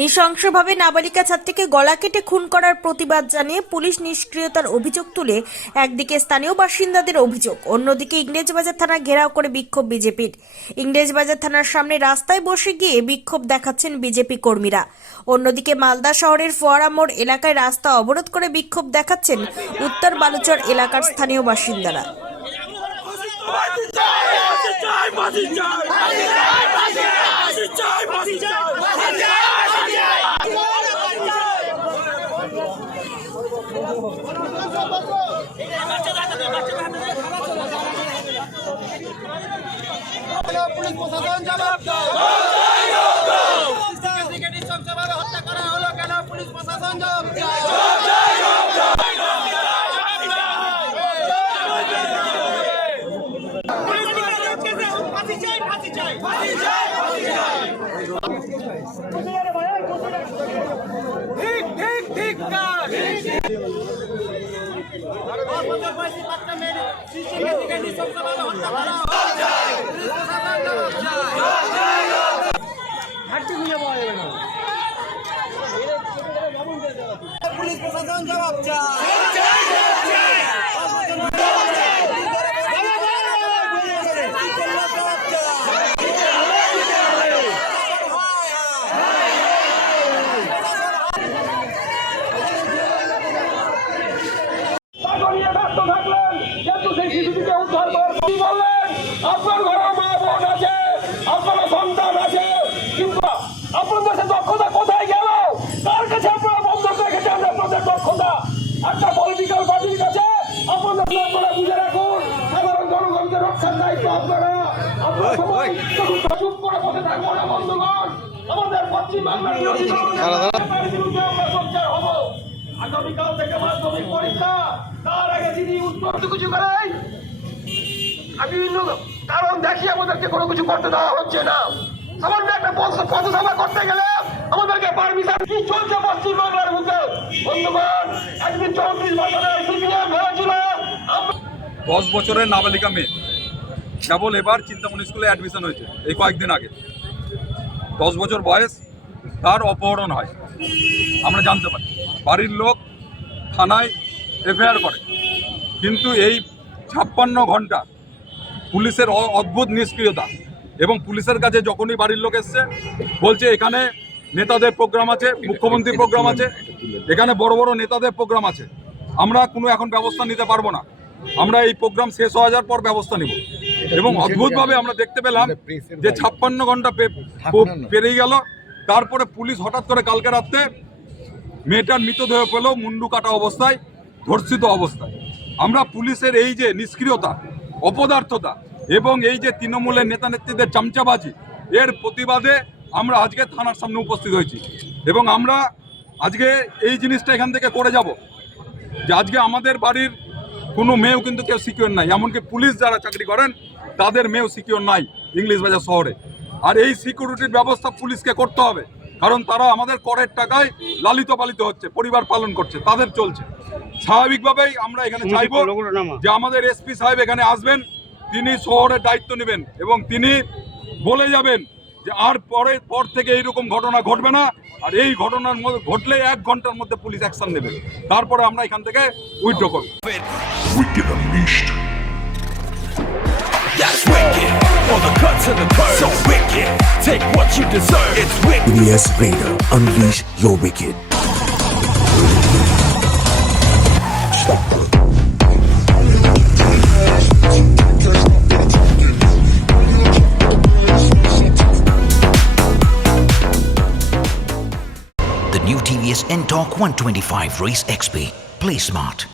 নৃশংসভাবে নাবালিকা ছাত্রীকে গলা কেটে খুন করার প্রতিবাদ জানিয়ে পুলিশ নিষ্ক্রিয়তার অভিযোগ তুলে একদিকে স্থানীয় বাসিন্দাদের অভিযোগ, অন্যদিকে ইংরেজবাজার থানা ঘেরাও করে বিক্ষোভ বিজেপির। ইংরেজবাজার থানার সামনে রাস্তায় বসে গিয়ে বিক্ষোভ দেখাচ্ছেন বিজেপি কর্মীরা। অন্যদিকে মালদা শহরের ফোয়ারা মোড় এলাকায় রাস্তা অবরোধ করে বিক্ষোভ দেখাচ্ছেন উত্তর বালুচর এলাকার স্থানীয় বাসিন্দারা। পুলিশ প্রশাসন জবাব দাও। নৃশংসভাবে হত্যা করা হলো কেন? পুলিশ প্রশাসন জবাব দাও। পুলিশ প্রশাসন জবাব আপনার ঘরে মা বোন আছে, আপনার সন্তান আছে, কিন্তু আপনার কাছে দক্ষতা কোথায় গেল? তার কাছে আপনারা বন্ধক রেখেছেন আপনাদের দক্ষতা। একটা পলিটিক্যাল পার্টির কাছে আপনারা বুঝে রাখুন, সাধারণ জনগণকে রক্ষার দায়িত্ব আপনারা। আপনারা সবাই চুপ করে বসে থাকবো না বন্ধুগণ। আমাদের পশ্চিম বাংলার বিরুদ্ধে আমরা সোচ্চার হব। আগামীকাল থেকে মাধ্যমিক পরীক্ষা, তার আগে যিনি উত্তর কিছু করেন বিভিন্ন কারণ দেখিয়ে আমাদেরকে কোনো কিছু করতে দেওয়া হচ্ছে না। সামান্য একটা পথসভা করতে গেলে আমাদেরকে পারমিশন কি চলছে পশ্চিম বাংলার বুকে? বন্ধুগণ, একদিন 34 বছরের সিপিএম হয়েছিল। 10 বছরের নাবালিকা মেয়ে কেবল এবার চিন্তামণি স্কুলে অ্যাডমিশন হয়েছে এই কয়েকদিন আগে। 10 বছর বয়স, তার অপহরণ হয় আমরা জানতে পারি। বাড়ির লোক থানায় এফআইআর করে, কিন্তু এই 56 ঘন্টা পুলিশের অদ্ভুত নিষ্ক্রিয়তা। এবং পুলিশের কাছে যখনই বাড়ির লোক এসছে বলছে এখানে নেতাদের প্রোগ্রাম আছে, মুখ্যমন্ত্রীর প্রোগ্রাম আছে, এখানে বড় বড় নেতাদের প্রোগ্রাম আছে, আমরা কোনো এখন ব্যবস্থা নিতে পারবো না, আমরা এই প্রোগ্রাম শেষ হয়ে যাওয়ার পর ব্যবস্থা নিব। এবং অদ্ভুতভাবে আমরা দেখতে পেলাম যে 56 ঘন্টা পেরিয়ে গেল, তারপরে পুলিশ হঠাৎ করে কালকে রাত্রে মেয়েটার মৃতদেহ পেল মুন্ডু কাটা অবস্থায়, ধর্ষিত অবস্থায়। আমরা পুলিশের এই যে নিষ্ক্রিয়তা, অপদার্থতা এবং এই যে তৃণমূলের নেতা নেত্রীদের চামচাবাজি, এর প্রতিবাদে আমরা আজকে থানার সামনে উপস্থিত হয়েছি। এবং আমরা আজকে এই জিনিসটা এখান থেকে করে যাব যে আজকে আমাদের বাড়ির কোনো মেয়েও কিন্তু কেউ সিকিউর নাই, এমনকি পুলিশ যারা চাকরি করেন তাদের মেয়েও সিকিউর নাই ইংলিশবাজার শহরে। আর এই সিকিউরিটির ব্যবস্থা পুলিশকে করতে হবে, কারণ তারা আমাদের করের টাকায় লালিত পালিত হচ্ছে, পরিবার পালন করছে, তাদের চলছে। স্বাভাবিকভাই আমরা এখানে চাইব যে আমাদের এসপি সাহেব এখানে আসবেন, তিনি শহরের দায়িত্ব নেবেন এবং তিনি বলে যাবেন যে আর পর থেকে এইরকম ঘটনা ঘটবে না। আর এই ঘটনার মধ্যে ঘটলে 1 ঘন্টার মধ্যে পুলিশ অ্যাকশন নেবে, তারপরে আমরা এখান থেকে উইথড্র করব। Wicked Unleashed. That's wicked. All the cuts and the curves. So wicked. Take what you deserve. It's wicked. EBS Raider. Unleash your wicked. The new TVS N-Torque 125 Race XP. Play smart.